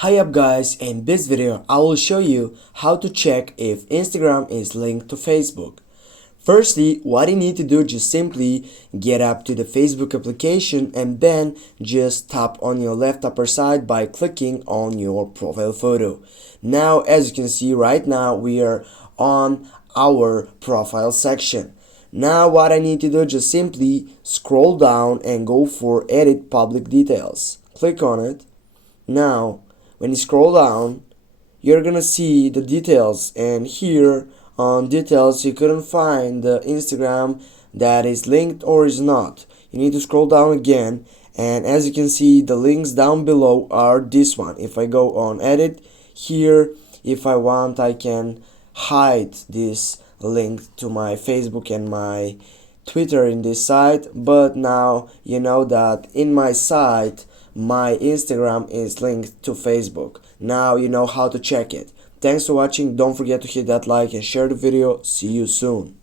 Hi up guys, in this video I will show you how to check if Instagram is linked to Facebook. Firstly, what you need to do, just simply get up to the Facebook application and then just tap on your left upper side by clicking on your profile photo. Now as you can see right now we are on our profile section. Now what I need to do, just simply scroll down and go for edit public details. Click on it. Now when you scroll down, you're gonna see the details, and here on details you couldn't find the Instagram that is linked or is not. You need to scroll down again, and as you can see the links down below are this one. If I go on edit here, if I want I can hide this link to my Facebook and my Twitter in this site, but now you know that in my site my Instagram is linked to Facebook. Now you know how to check it. Thanks for watching. Don't forget to hit that like and share the video. See you soon.